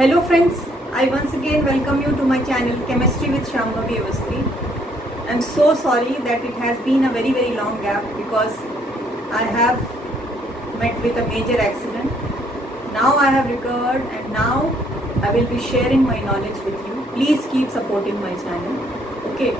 Hello friends, I once again welcome you to my channel Chemistry with Shambhavi Avasthi. I'm so sorry that it has been a very long gap because I have met with a major accident. Now I have recovered and now I will be sharing my knowledge with you. Please keep supporting my channel. Okay,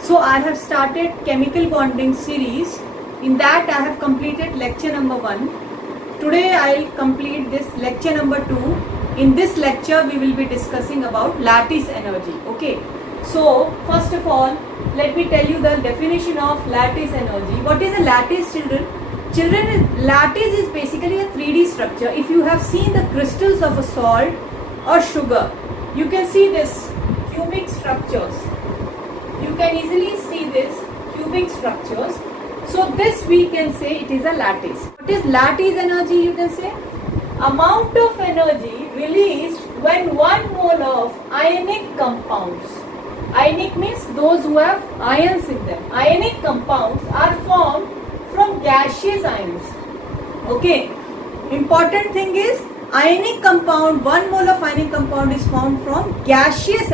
so I have started chemical bonding series. In that I have completed lecture number 1. Today I'll complete this lecture number 2. In this lecture we will be discussing about lattice energy. Okay, so first of all let me tell you the definition of lattice energy. What is a lattice, children? Lattice is basically a 3D structure. If you have seen the crystals of a salt or sugar, you can see this cubic structures. You can easily see this cubic structures. So this we can say it is a lattice. What is lattice energy? You can say amount of energy released when 1 mole of ionic compounds. Ionic means those who have ions in them. Ionic compounds are formed from gaseous ions. Okay, important thing is ionic compound, 1 mole of ionic compound is formed from gaseous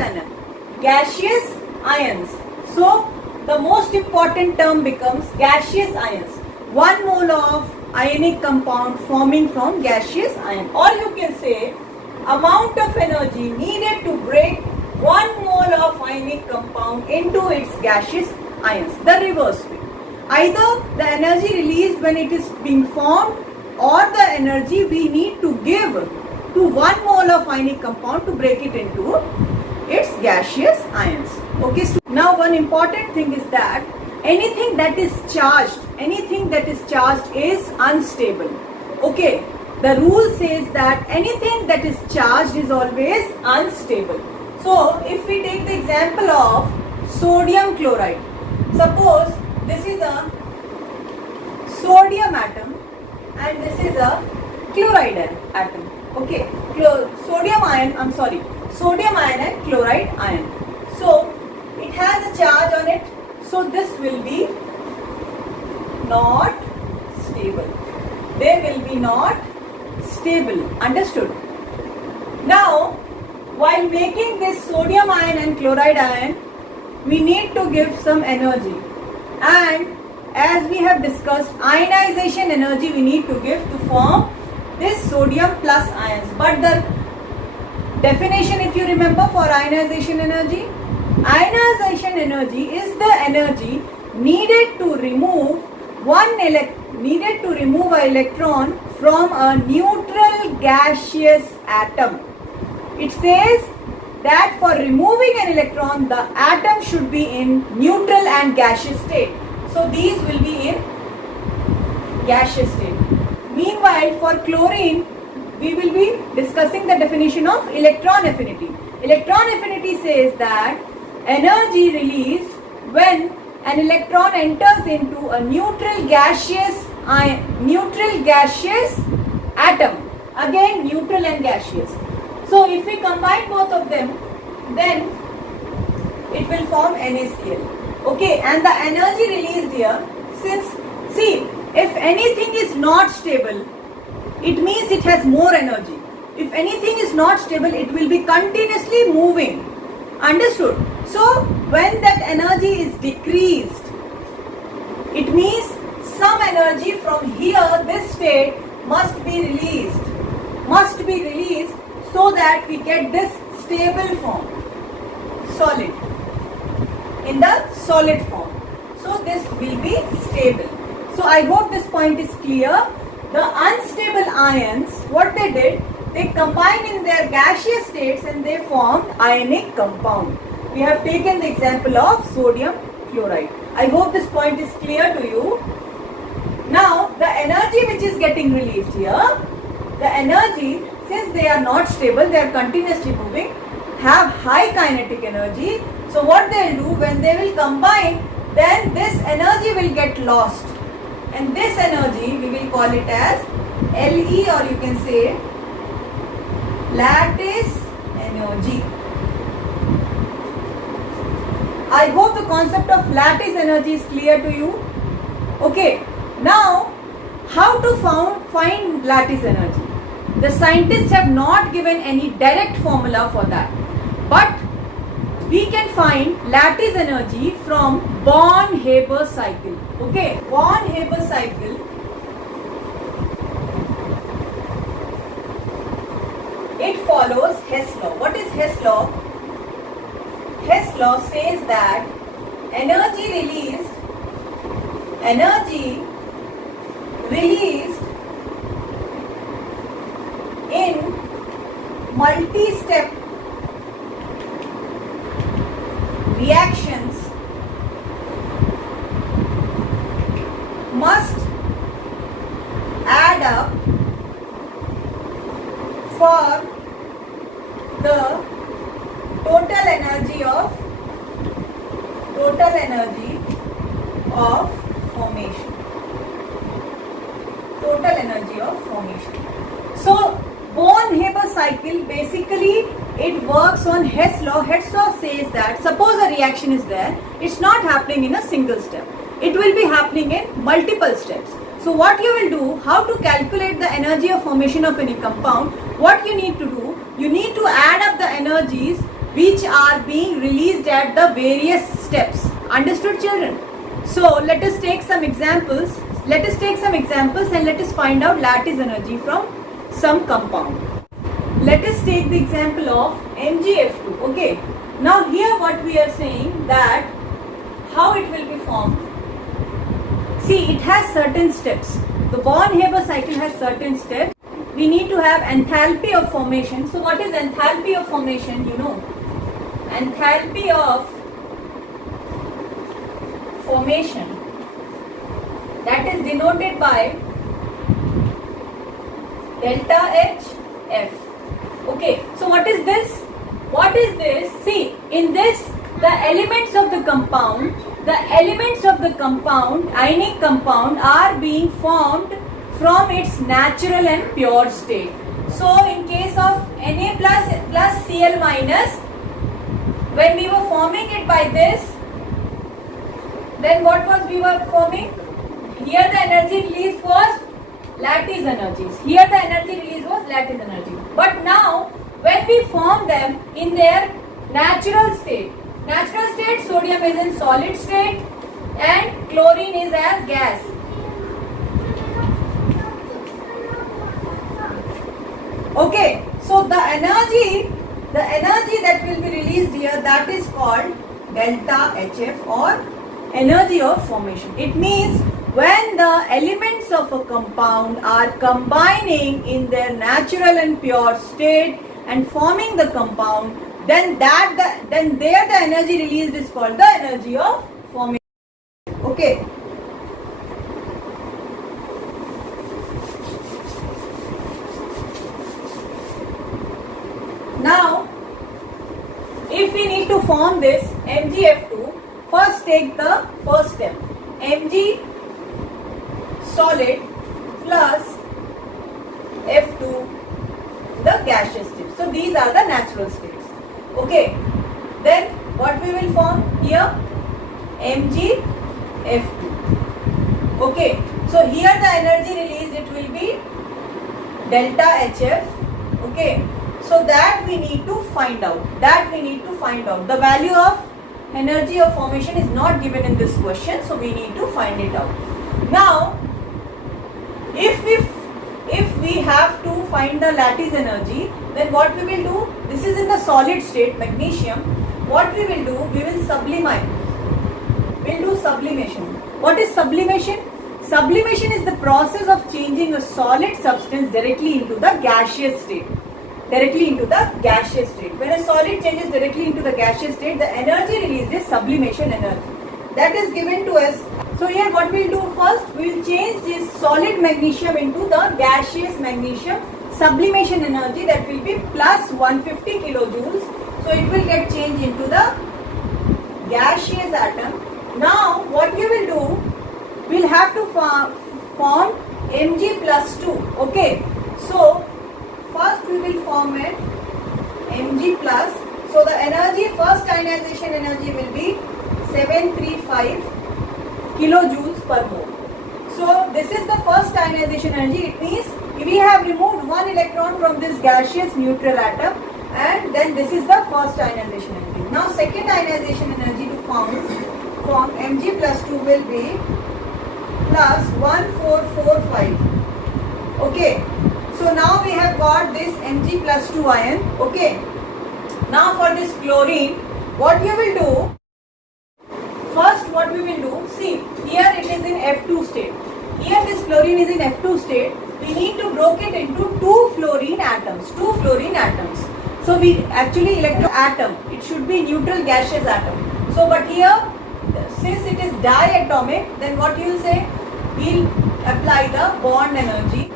ions. So the most important term becomes gaseous ions. 1 mole of ionic compound forming from gaseous ion, or you can say amount of energy needed to break 1 mole of ionic compound into its gaseous ions. The reverse way. Either the energy released when it is being formed or the energy we need to give to 1 mole of ionic compound to break it into its gaseous ions. Okay, so now one important thing is that anything that is charged is unstable. Okay, the rule says that anything that is charged is always unstable. So if we take the example of sodium chloride, suppose this is a sodium atom and this is a chloride atom. Okay, sodium ion and chloride ion. So it has a charge on it. So this will be not stable. They will be not stable. Understood? Now, while making this sodium ion and chloride ion, we need to give some energy. And as we have discussed, ionization energy we need to give to form this sodium plus ions. But the definition, if you remember, for ionization energy is the energy needed to remove an electron from a neutral gaseous atom. It says that for removing an electron, the atom should be in neutral and gaseous state. So these will be in gaseous state. Meanwhile, for chlorine, we will be discussing the definition of electron affinity. Electron affinity says that energy released when an electron enters into a neutral gaseous atom. Again, neutral and gaseous. So if we combine both of them, then it will form NaCl. Okay, and the energy released here, if anything is not stable, it means it has more energy. If anything is not stable, it will be continuously moving. Understood? So when that energy is decreased, it means some energy from here, this state, must be released so that we get this stable form, solid, in the solid form. So this will be stable. So I hope this point is clear. The unstable ions, what they did, they combined in their gaseous states and they formed ionic compound. We have taken the example of sodium chloride. I hope this point is clear to you. Now the energy which is getting released here, the energy, since they are not stable, they are continuously moving, have high kinetic energy. So what they will do, when they will combine, then this energy will get lost. And this energy, we will call it as Le, or you can say lattice energy. I hope the concept of lattice energy is clear to you. Okay, now how to find lattice energy? The scientists have not given any direct formula for that. But we can find lattice energy from Born-Haber cycle. Okay, Born-Haber cycle. It follows Hess law. What is Hess law? Hess law says that energy released in multi-step reactions must add up for the total energy of formation. Total energy of formation. So Born-Haber cycle, basically it works on Hess law. Hess law says that suppose a reaction is there, it's not happening in a single step. It will be happening in multiple steps. So what you will do, how to calculate the energy of formation of any compound, what you need to do, you need to add up the energies which are being released at the various steps. Understood, children? So let us take some examples. And let us find out lattice energy from some compound. Let us take the example of MgF2. Okay. Now here what we are saying, that how it will be formed. See, it has certain steps. The Born-Haber cycle has certain steps. We need to have enthalpy of formation. So what is enthalpy of formation? You know, enthalpy of formation, that is denoted by delta HF. Okay, so what is this? What is this? See, in this, the elements of the compound, ionic compound, are being formed from its natural and pure state. So in case of Na plus Cl minus, when we were forming it by this, then what was we were forming? Here the energy release was lattice energies. Here the energy release was lattice energy. But now when we form them in their natural state, sodium is in solid state and chlorine is as gas. Okay, so the energy that will be released here, that is called delta HF, or energy of formation. It means when the elements of a compound are combining in their natural and pure state and forming the compound, then there the energy released is called the energy of formation. Okay. Now, if we need to form this MgF2, first take the first step. Mg solid plus F2, the gaseous state. So these are the natural states. Okay. Then what we will form here? MgF2. Okay. So here the energy released, it will be delta HF. Okay. So that we need to find out. The value of energy of formation is not given in this question, so we need to find it out. Now, if we have to find the lattice energy, then what we will do? This is in the solid state, magnesium. What we will do? We will sublimate. We'll do sublimation. What is sublimation? Sublimation is the process of changing a solid substance directly into the gaseous state. When a solid changes directly into the gaseous state, the energy released is sublimation energy. That is given to us. So here what we will do first, we will change this solid magnesium into the gaseous magnesium. Sublimation energy, that will be plus 150 kilojoules. So it will get changed into the gaseous atom. Now what we will do, we will have to form Mg plus 2. Okay. So first we will form it Mg plus. So the energy, first ionization energy will be 735 kilojoules per mole. So this is the first ionization energy. It means We have removed one electron from this gaseous neutral atom, and then this is the first ionization energy. Now second ionization energy to form Mg plus 2 will be plus 1445. Okay. So now we have got this Mg plus 2 ion. Okay. Now for this chlorine, what you will do? First what we will do, see here it is in F2 state. Here this chlorine is in F2 state. We need to break it into two fluorine atoms. So we actually atom. It should be neutral gaseous atom. So but here since it is diatomic, then what you will say? We'll apply the bond energy.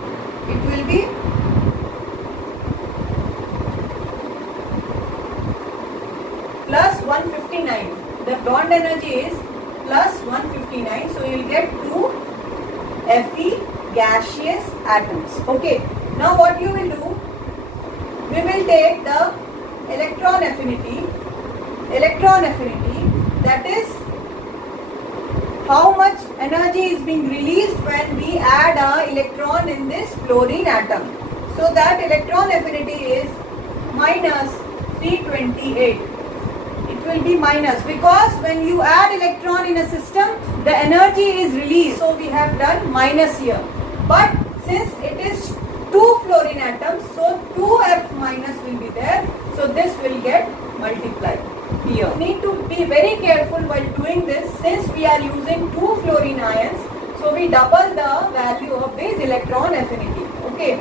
It will be plus 159. The bond energy is plus 159. So you will get two Fe gaseous atoms. Okay. Now what you will do? We will take the electron affinity. That is how much energy is being released when we add a electron in this fluorine atom. So that electron affinity is minus 328. It will be minus because when you add electron in a system, the energy is released. So we have done minus here. But since it is two fluorine atoms, so 2F minus will be there. So this will get multiplied here. We need to be very careful while doing this since we are using two fluorine ions. So we double the value of this electron affinity. Okay.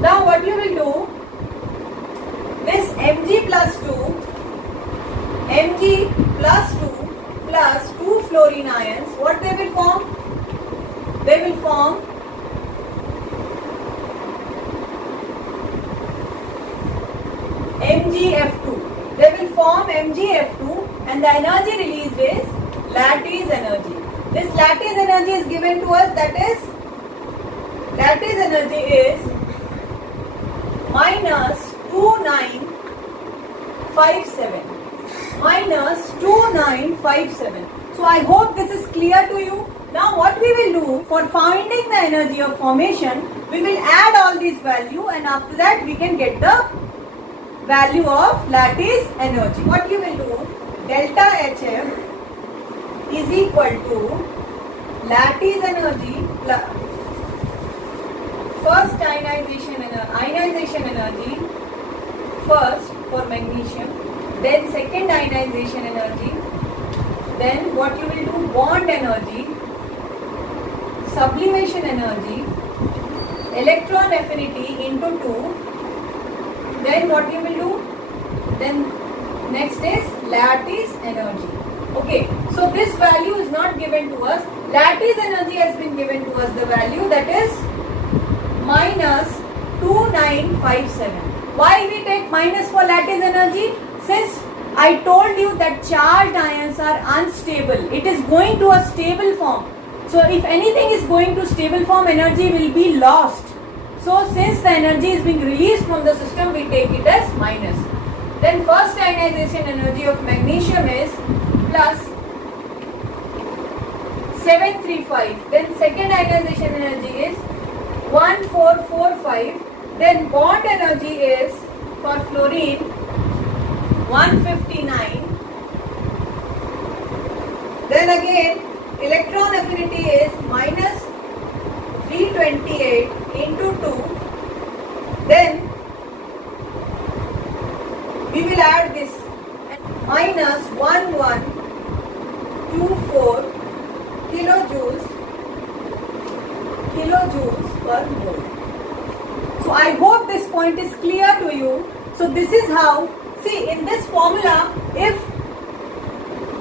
Now what you will do? This Mg plus 2 plus 2 fluorine ions, what they will form? They will form MgF2. They will form MgF2 and the energy released is lattice energy. This lattice energy is given to us, that is lattice energy is minus 2957. Minus 2957. So I hope this is clear to you. Now what we will do for finding the energy of formation, we will add all these value and after that we can get the value of lattice energy. What you will do? Delta HF is equal to lattice energy plus first ionization energy first for magnesium, then second ionization energy, then what you will do? Bond energy, sublimation energy, electron affinity into 2, then what you will do? Then next is lattice energy. Okay, so this value is not given to us. Lattice energy has been given to us, the value that is minus 2957. Why we take minus for lattice energy? Since I told you that charged ions are unstable, it is going to a stable form. So if anything is going to stable form, energy will be lost. So since the energy is being released from the system, we take it as minus. Then first ionization energy of magnesium is plus 735. Then second ionization energy is 1445. Then bond energy is for fluorine 159. Then again electron affinity is minus 328 into 2. Then we will add this minus 1124 kilojoules per mole. So I hope this point is clear to you. So this is how, see in this formula, if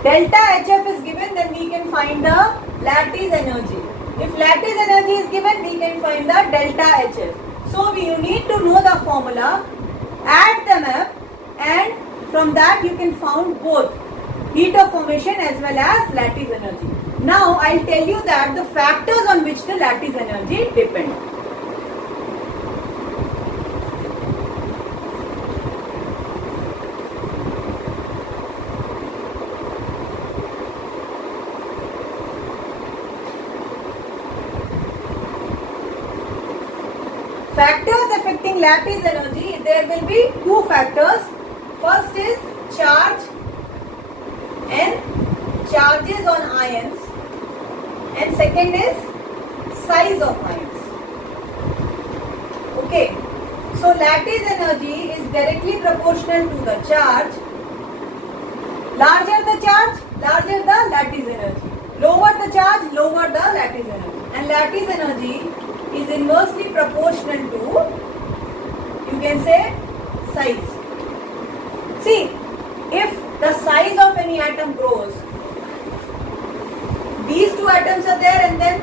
delta HF is given, then we can find the lattice energy. If lattice energy is given, we can find the delta HF. So you need to know the formula, add them up, and from that you can find both heat of formation as well as lattice energy. Now I'll tell you that the factors on which the lattice energy depend. affecting lattice energy, there will be two factors. First is charge and charges on ions, and second is size of ions. Okay, so lattice energy is directly proportional to the charge. Larger the charge, larger the lattice energy. Lower the charge, lower the lattice energy. And lattice energy is inversely proportional to, you can say, size. See, if the size of any atom grows, these two atoms are there and then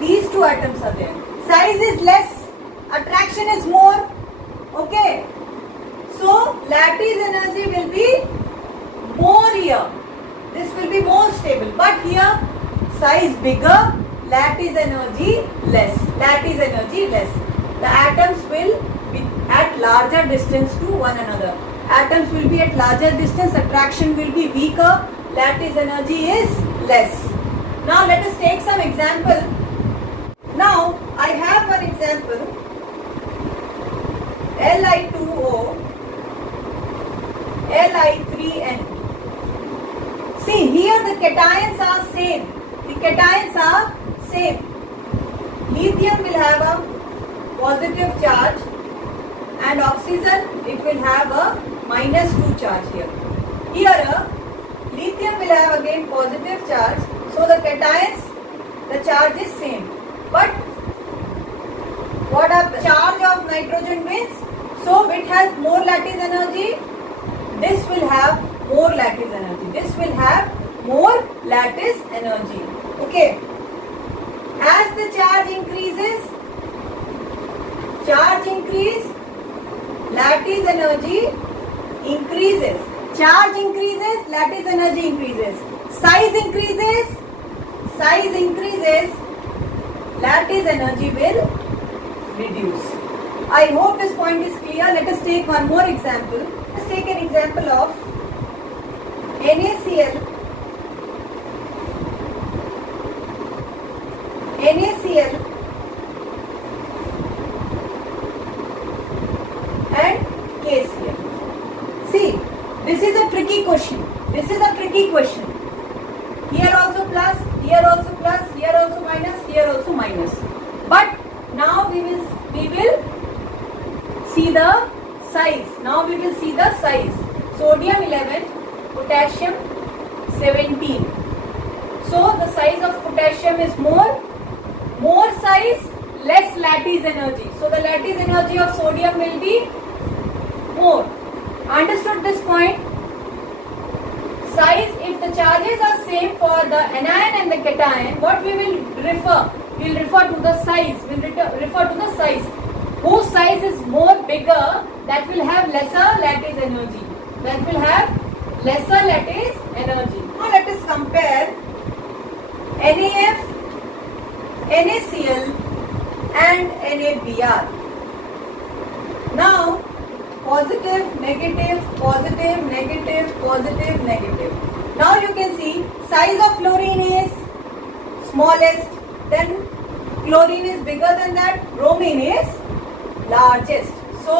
these two atoms are there. Size is less, attraction is more. Okay. So, lattice energy will be more here. This will be more stable. But here, size bigger, lattice energy less. Lattice energy less. The atoms will be at larger distance to one another. Atoms will be at larger distance, attraction will be weaker, lattice energy is less. Now let us take some example. Now I have one example. Li2O, Li3N. See, here the cations are same. The cations are same. Lithium will have a positive charge and oxygen, it will have a -2 charge here. Here lithium will have again positive charge. So the cations, the charge is same. But what are the charge of nitrogen means? So it has more lattice energy. This will have more lattice energy. This will have more lattice energy. Okay. As the charge increases, lattice energy increases. Charge increases, lattice energy increases. Size increases, lattice energy will reduce. I hope this point is clear. Let us take one more example. Let's take an example of NaCl and KCl. See, this is a tricky question. Here also plus, here also plus, here also minus, here also minus. But now we will see the size. Sodium 11, potassium 17. So the size of potassium is more size, less lattice energy. So the lattice energy of sodium will be more. Understood this point? Size, if the charges are same for the anion and the cation, what we will refer? We will refer to the size. Whose size is more bigger, that will have lesser lattice energy. Now let us compare NaF, NaCl and NaBr. Now positive, negative, positive, negative, positive, negative. Now you can see size of fluorine is smallest, then chlorine is bigger than that, bromine is largest. So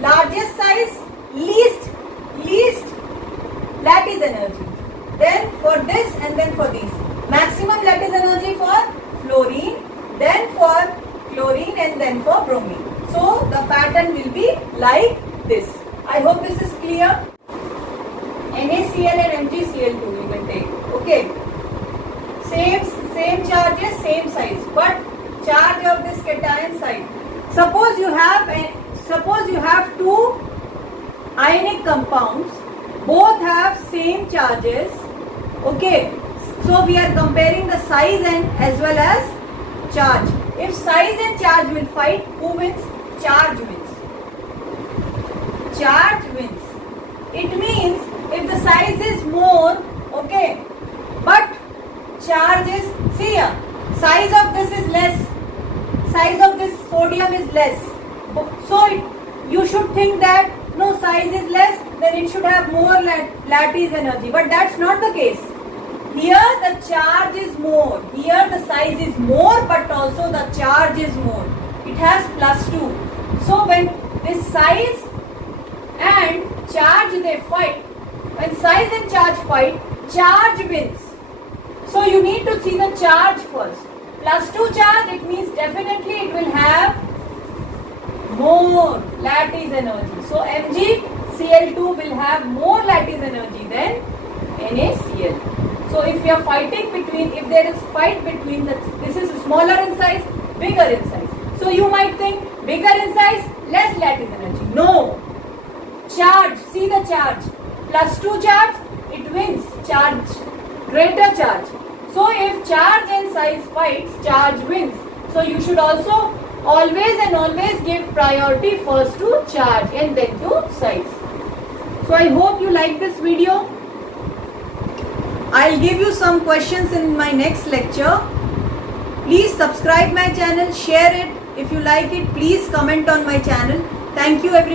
largest size, least lattice energy. Then for this and then for these. Maximum lattice energy for fluorine, then for chlorine and then for bromine. So the pattern will be like this. I hope this is clear. NaCl and MgCl2 we will take. Okay. Same charges, same size, but charge of this cation side. Suppose you have two ionic compounds, both have same charges. Okay. So we are comparing the size and as well as charge. If size and charge will fight, who wins? Charge wins. It means if the size is more, okay, but charge is, see here, size of this is less, size of this sodium is less. So you should think that no, size is less, then it should have more lattice energy. But that's not the case. Here the charge is more. Here the size is more, but also the charge is more. it has +2. So when this size and charge they fight, when size and charge fight, charge wins. So you need to see the charge first. +2 charge, it means definitely it will have more lattice energy. So MgCl2 will have more lattice energy than NaCl. So if we are fighting between, if there is fight between this is smaller in size, bigger in size. So you might think bigger in size, less lattice energy. No. Charge, see the charge. +2 charge, it wins. Charge, greater charge. So if charge and size fights, charge wins. So you should also always and always give priority first to charge and then to size. So I hope you like this video. I'll give you some questions in my next lecture. Please subscribe my channel, share it. If you like it, please comment on my channel. Thank you everyone.